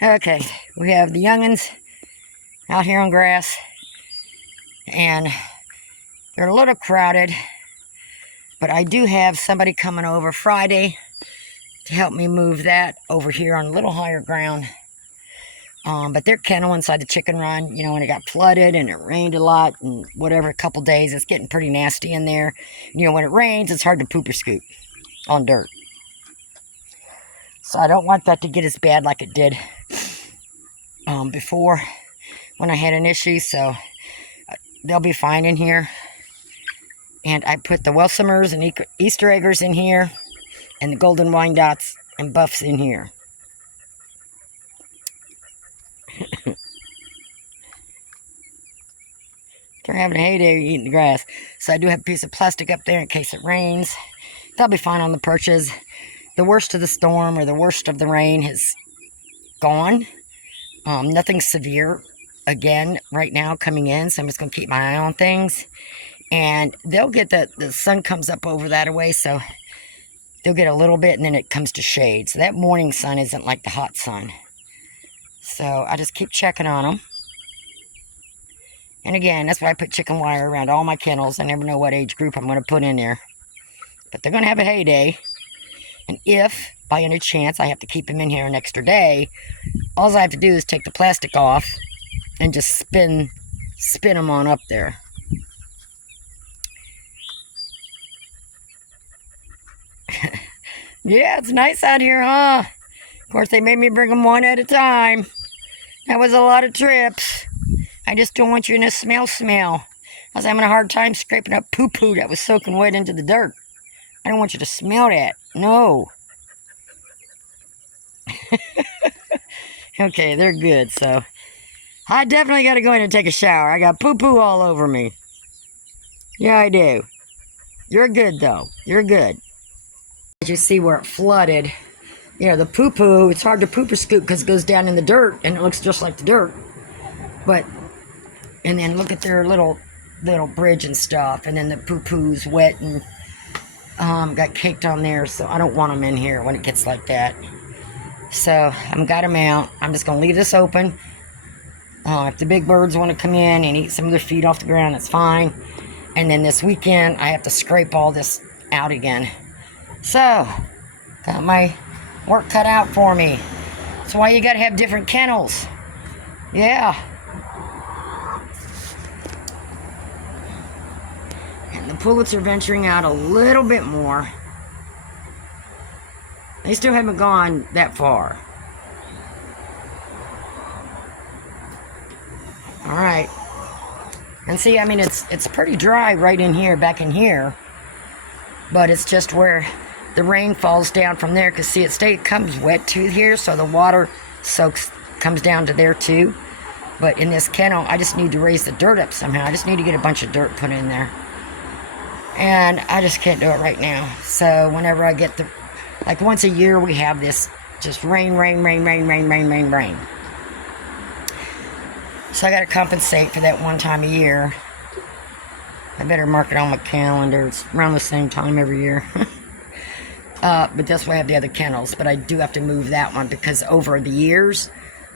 Okay, we have the young'uns out here on grass, and they're a little crowded, but I do have somebody coming over Friday to help me move that over here on a little higher ground. But they're kennel inside the chicken run, you know, when it got flooded and it rained a lot and whatever, a couple days, it's getting pretty nasty in there. You know, when it rains, it's hard to poop or scoop on dirt. So I don't want that to get as bad like it did before when I had an issue. So they'll be fine in here. And I put the Welsumers and Easter eggers in here, and the Golden Wyandottes and Buffs in here. They're having a heyday eating the grass. So I do have a piece of plastic up there in case it rains. They'll be fine on the perches. The worst of the storm or the worst of the rain has gone. Nothing severe again right now coming in, so I'm just going to keep my eye on things. And they'll get the sun comes up over that way, so they'll get a little bit and then it comes to shade. So that morning sun isn't like the hot sun. So I just keep checking on them. And again, that's why I put chicken wire around all my kennels. I never know what age group I'm going to put in there. But they're going to have a heyday. And if, by any chance, I have to keep them in here an extra day, all I have to do is take the plastic off and just spin them on up there. Yeah, it's nice out here, huh? Of course, they made me bring them one at a time. That was a lot of trips. I just don't want you to smell. I was having a hard time scraping up poo-poo that was soaking wet into the dirt. I don't want you to smell that. No. Okay, they're good, so I definitely got to go in and take a shower. I got poo-poo all over me. Yeah, I do. You're good, though. You're good. As you see where it flooded, you know, the poo-poo, it's hard to poop or scoop because it goes down in the dirt, and it looks just like the dirt. But, and then look at their little bridge and stuff, and then the poo-poo's wet and got caked on there, so I don't want them in here when it gets like that. So I've got them out. I'm just going to leave this open. If the big birds want to come in and eat some of their feed off the ground, that's fine. And then this weekend, I have to scrape all this out again. So, got my work cut out for me. That's why you got to have different kennels. Yeah. And the pullets are venturing out a little bit more. They still haven't gone that far. All right. And see, I mean, it's pretty dry right in here, back in here. But it's just where the rain falls down from there. Because see, it comes wet to here, so the water comes down to there too. But in this kennel, I just need to raise the dirt up somehow. I just need to get a bunch of dirt put in there. And I just can't do it right now. So whenever I get like once a year, we have this just rain. So I got to compensate for that one time a year. I better mark it on my calendar. It's around the same time every year. But that's why I have the other kennels. But I do have to move that one because over the years,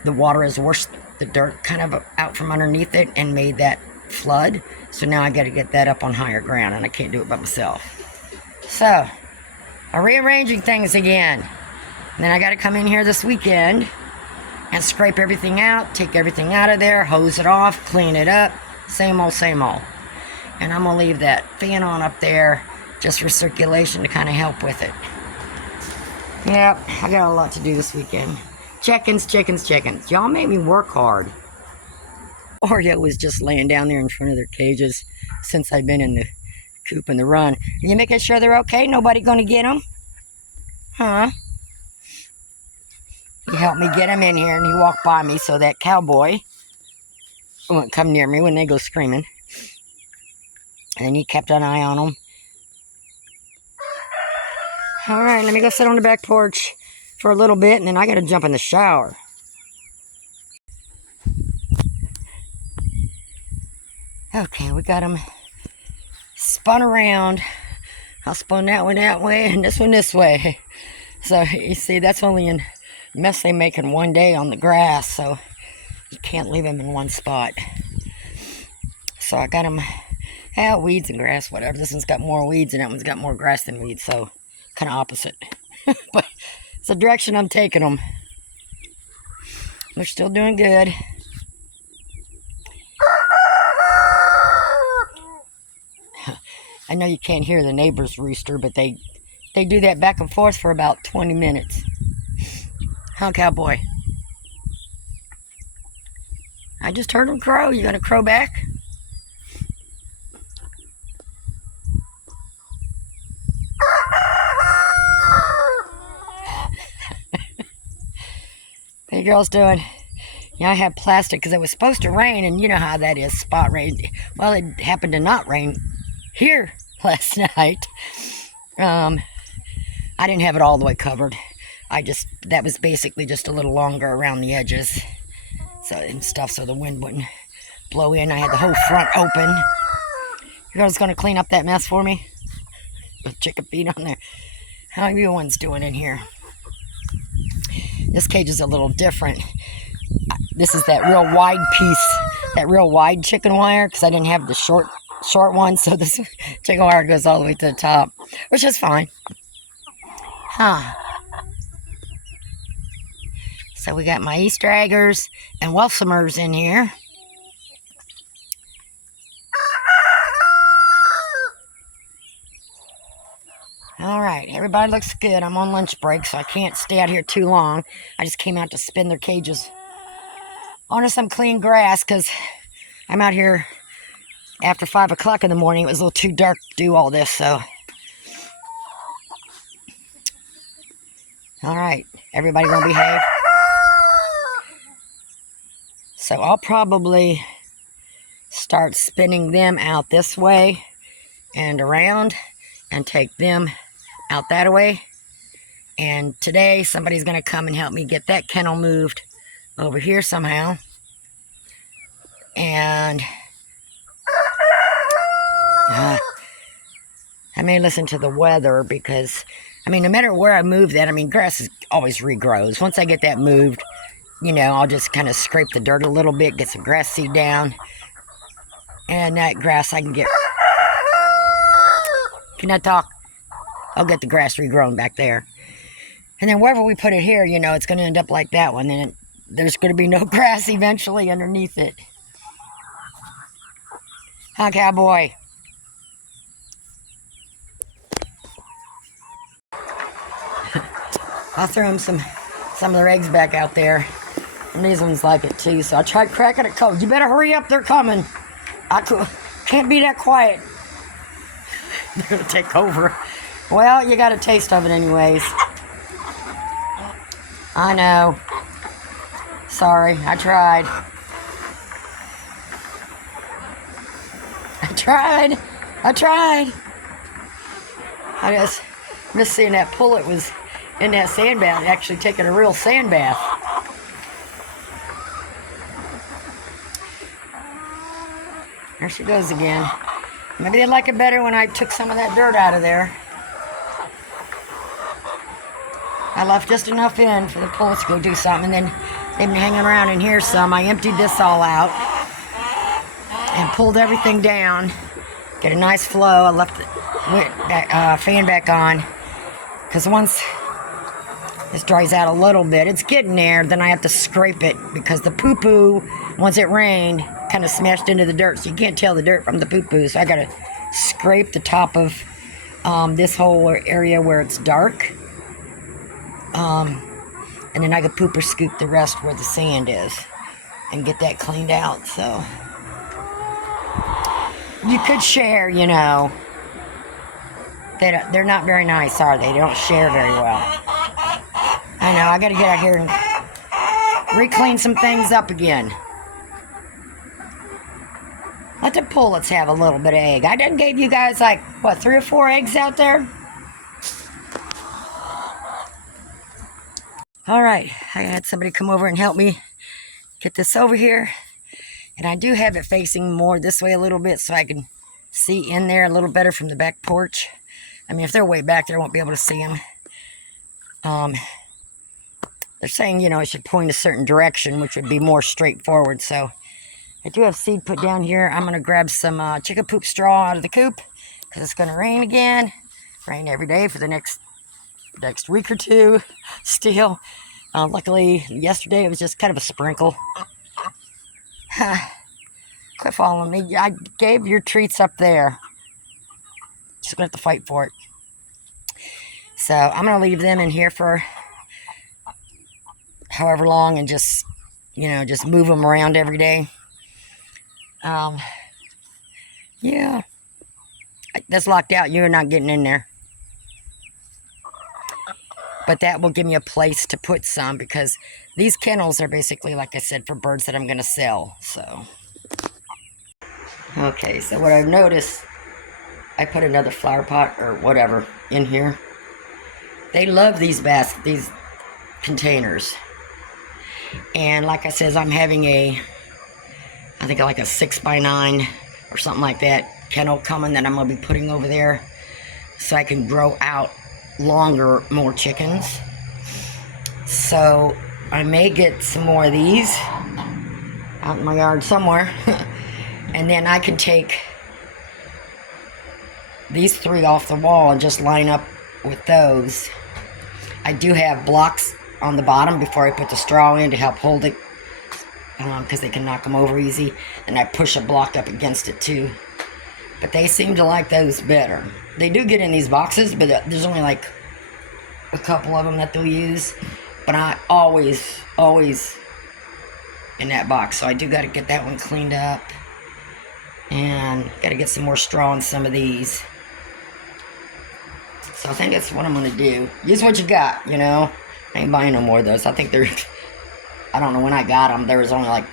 the water has washed the dirt kind of out from underneath it and made that flood. So now I got to get that up on higher ground, and I can't do it by myself. So I'm rearranging things again. And then I got to come in here this weekend and scrape everything out, take everything out of there, hose it off, clean it up. Same old, same old. And I'm going to leave that fan on up there just for circulation to kind of help with it. Yep, I got a lot to do this weekend. Chickens. Y'all made me work hard. Oreo was just laying down there in front of their cages since I've been in the coop and the run. Are you making sure they're okay? Nobody going to get them? Huh? He helped me get them in here, and he walked by me so that cowboy wouldn't come near me when they go screaming. And then he kept an eye on them. All right, let me go sit on the back porch for a little bit, and then I got to jump in the shower. Okay, we got them spun around. I spun that one that way and this one this way. So you see, that's only in mess they make in one day on the grass, so you can't leave them in one spot. So I got them, weeds and grass, whatever. This one's got more weeds and that one's got more grass than weeds, so kind of opposite. But it's the direction I'm taking them. They're still doing good. I know you can't hear the neighbor's rooster, but they do that back and forth for about 20 minutes. Huh, cowboy? I just heard him crow. You gonna crow back? How you girls doing? Yeah, I had plastic because it was supposed to rain, and you know how that is, spot rain. Well, it happened to not rain here last night. I didn't have it all the way covered. That was basically just a little longer around the edges, and stuff, so the wind wouldn't blow in. I had the whole front open. You guys gonna clean up that mess for me? With chicken feed on there. How are you ones doing in here? This cage is a little different. This is that real wide piece, that real wide chicken wire, because I didn't have the short one, so this chicken wire goes all the way to the top, which is fine. Huh. So we got my Easter eggers and Welsumers in here. All right, everybody looks good. I'm on lunch break, so I can't stay out here too long. I just came out to spin their cages onto some clean grass because I'm out here after 5 o'clock in the morning. It was a little too dark to do all this, so. All right, everybody gonna behave? So I'll probably start spinning them out this way and around and take them out that way. And today somebody's going to come and help me get that kennel moved over here somehow. And I may listen to the weather because, I mean, no matter where I move that, I mean, grass always regrows. Once I get that moved, you know, I'll just kind of scrape the dirt a little bit, get some grass seed down. And that grass I can get... Can I talk? I'll get the grass regrown back there. And then wherever we put it here, you know, it's going to end up like that one. And there's going to be no grass eventually underneath it. Huh, cowboy? I'll throw him some of their eggs back out there. And these ones like it too. So I tried cracking it cold. You better hurry up, they're coming. Can't be that quiet. They're going to take over. Well, you got a taste of it anyways. I know. Sorry, I tried. I just missed seeing that pullet was in that sand bath, actually taking a real sand bath. There she goes again. Maybe they'd like it better when I took some of that dirt out of there. I left just enough in for the pullets to go do something, and then they've been hanging around in here some. I emptied this all out and pulled everything down. Get a nice flow. I left the fan back on because once this dries out a little bit, it's getting there, then I have to scrape it because the poo-poo, once it rained, kind of smashed into the dirt, so you can't tell the dirt from the poo-poo. So I got to scrape the top of this whole area where it's dark. And then I could pooper scoop the rest where the sand is and get that cleaned out. So you could share, you know. They're not very nice, are they? They don't share very well. I know, I got to get out here and re-clean some things up again. Let the pullets have a little bit of egg. I done gave you guys like, what, 3 or 4 eggs out there? All right, I had somebody come over and help me get this over here. And I do have it facing more this way a little bit so I can see in there a little better from the back porch. I mean, if they're way back there, I won't be able to see them. they're saying, you know, it should point a certain direction, which would be more straightforward. So I do have seed put down here. I'm going to grab some chicken poop straw out of the coop because it's going to rain again. Rain every day for the next week or two still. Luckily, yesterday it was just kind of a sprinkle. Quit following me. I gave your treats up there. Just going to have to fight for it. So I'm going to leave them in here for however long and just, you know, just move them around every day. Yeah. That's locked out. You're not getting in there. But that will give me a place to put some because these kennels are basically, like I said, for birds that I'm going to sell. So, okay, so what I've noticed, I put another flower pot or whatever in here. They love these containers. And like I said, I'm having I think like a 6x9 or something like that kennel coming that I'm going to be putting over there so I can grow out longer, more chickens. So I may get some more of these out in my yard somewhere. And then I can take these 3 off the wall and just line up with those. I do have blocks on the bottom before I put the straw in to help hold it because they can knock them over easy. And I push a block up against it too. But they seem to like those better. They do get in these boxes, but there's only like a couple of them that they'll use. But I always in that box. So I do got to get that one cleaned up. And got to get some more straw in some of these. So I think that's what I'm going to do. Use what you got, you know. I ain't buying no more of those. I think they're... I don't know when I got them. There was only like...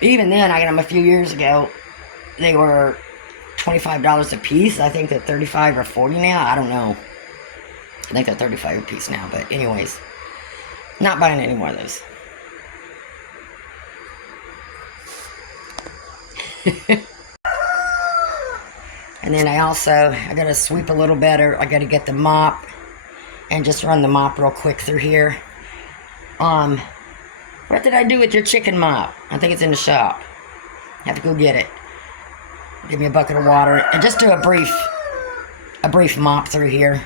Even then, I got them a few years ago. They were $25 a piece. I think they're $35 or $40 now. I don't know. I think they're $35 a piece now. But anyways, not buying any more of those. And then I got to sweep a little better. I got to get the mop and just run the mop real quick through here. What did I do with your chicken mop? I think it's in the shop. Have to go get it. Give me a bucket of water and just do a brief mop through here,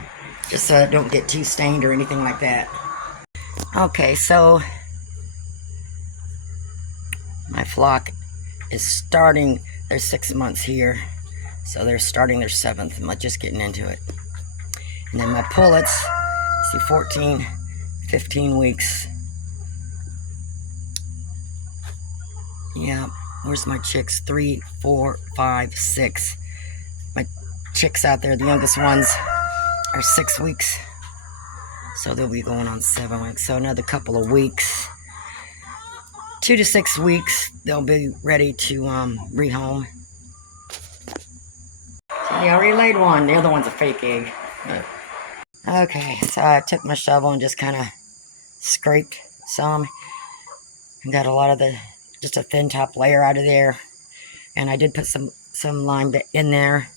just so I don't get too stained or anything like that. Okay, so my flock is starting their 6 months here, so they're starting their 7th. I'm just getting into it. And then my pullets, see, 14, 15 weeks. Yeah. Where's my chicks? 3, 4, 5, 6. My chicks out there, the youngest ones, are 6 weeks. So they'll be going on 7 weeks. So another couple of weeks. 2 to 6 weeks, they'll be ready to rehome. So I already laid one. The other one's a fake egg. Okay, so I took my shovel and just kind of scraped some. And got a lot of just a thin top layer out of there. And I did put some lime in there.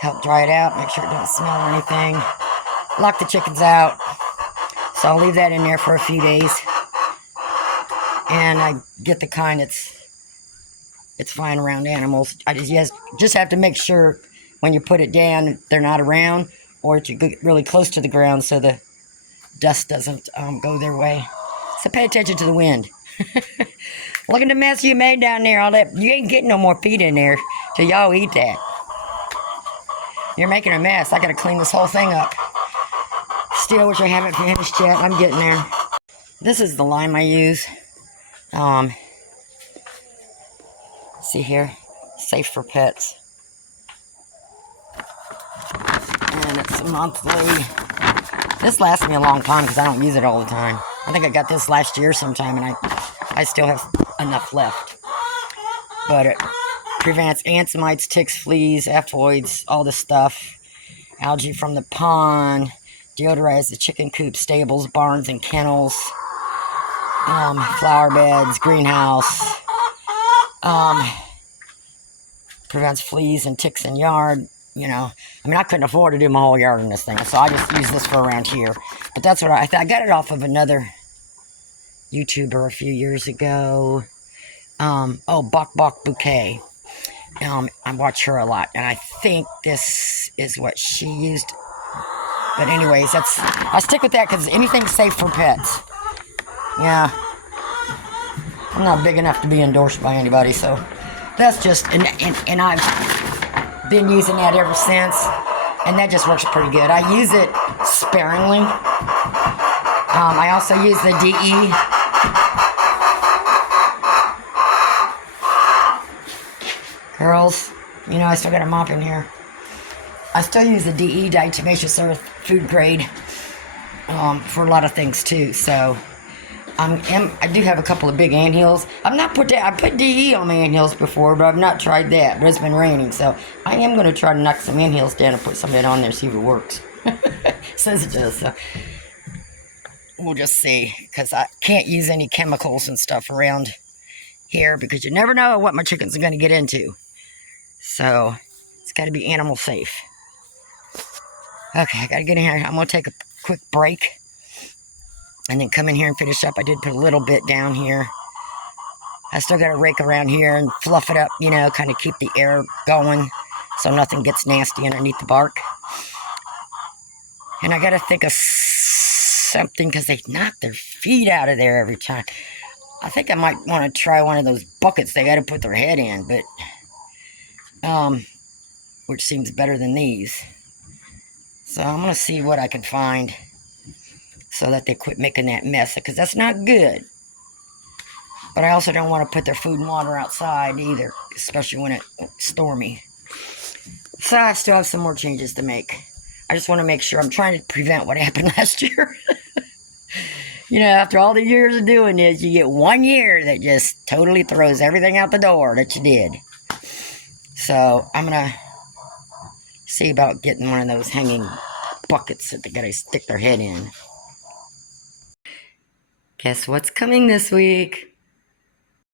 Help dry it out, make sure it doesn't smell or anything. Lock the chickens out. So I'll leave that in there for a few days. And I get the kind it's fine around animals. I just have to make sure when you put it down, they're not around, or you get really close to the ground so the dust doesn't go their way. So pay attention to the wind. Look at the mess you made down there. All that, you ain't getting no more feed in there till y'all eat that. You're making a mess. I gotta clean this whole thing up. Still, which I haven't finished yet. I'm getting there. This is the lime I use. See here, safe for pets. And it's monthly. This lasts me a long time because I don't use it all the time. I think I got this last year sometime, and I still have enough left. But it prevents ants, mites, ticks, fleas, aphids, all this stuff. Algae from the pond. Deodorize the chicken coop, stables, barns, and kennels. Flower beds, greenhouse. Prevents fleas and ticks in yard. You know, I mean, I couldn't afford to do my whole yard in this thing, so I just use this for around here. But that's what I got it off of another YouTuber a few years ago. Bok Bok Bouquet. I watch her a lot, and I think this is what she used. But anyways, I stick with that because anything's safe for pets. Yeah. I'm not big enough to be endorsed by anybody, so that's just, and I've been using that ever since, and that just works pretty good. I use it sparingly. I also use the DE. Girls, you know, I still got a mop in here. I still use the DE, diatomaceous earth, food grade, for a lot of things too, so I do have a couple of big anthills. I put DE on my anthills before, but I've not tried that. But it's been raining, so I am going to try to knock some anthills down and put some of that on there, see if it works. Says it does, so we'll just see. Because I can't use any chemicals and stuff around here because you never know what my chickens are going to get into. So it's got to be animal safe. Okay, I got to get in here. I'm going to take a quick break. And then come in here and finish up. I did put a little bit down here. I still got to rake around here and fluff it up, you know, kind of keep the air going so nothing gets nasty underneath the bark. And I got to think of something because they knock their feet out of there every time. I think I might want to try one of those buckets they got to put their head in, but which seems better than these. So I'm going to see what I can find so that they quit making that mess, because that's not good. But I also don't want to put their food and water outside either, especially when it's stormy. So I still have some more changes to make. I just want to make sure I'm trying to prevent what happened last year. You know, after all the years of doing this, you get 1 year that just totally throws everything out the door that you did. So I'm going to see about getting one of those hanging buckets that they got to stick their head in. Guess what's coming this week?